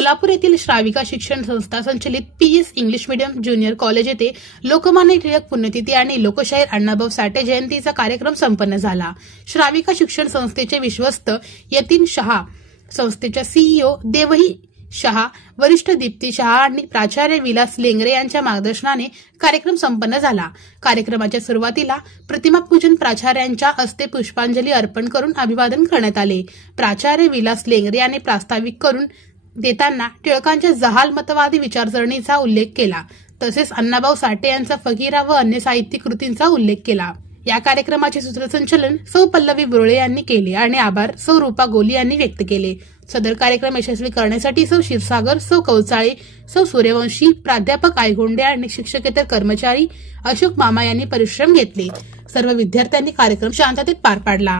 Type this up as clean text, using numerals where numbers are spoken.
सोलापूर येथील श्राविका शिक्षण संस्था संचलित PS English medium junior college येथे लोकमान्य टिळक पुण्यतिथी आणि लोकशाहीर अण्णाभाऊ साठे जयंतीचा कार्यक्रम संपन्न झाला। श्राविका शिक्षण संस्थेचे विश्वस्त यतीन शहा, संस्थेच्या सीईओ देवही शहा, वरिष्ठ दीप्ती शहा आणि प्राचार्य विलास लेंगरे यांच्या मार्गदर्शनाने कार्यक्रम संपन्न झाला। कार्यक्रमाच्या सुरुवातीला प्रतिमा पूजन प्राचार्यांच्या हस्ते पुष्पांजली अर्पण करून अभिवादन करण्यात आले। प्राचार्य विलास लेंगरे यांनी प्रास्ताविक करून देताना टिळकांच्या जहालमतवादी विचारसरणीचा उल्लेख केला, तसेच अण्णाभाऊ साठे यांचा फकीरा व अन्य साहित्यिक कृतींचा उल्लेख केला। या कार्यक्रमाचे सूत्रसंचालन सौ पल्लवी बुरळे यांनी केले आणि आभार सौ रूपा गोली यांनी व्यक्त केले। सदर कार्यक्रम यशस्वी करण्यासाठी सौ क्षीरसागर, सौ कौचाळे, सौ सूर्यवंशी, प्राध्यापक आयगोंडे आणि शिक्षकेतर कर्मचारी अशोक मामा यांनी परिश्रम घेतले। सर्व विद्यार्थ्यांनी कार्यक्रम शांततेत पार पाडला।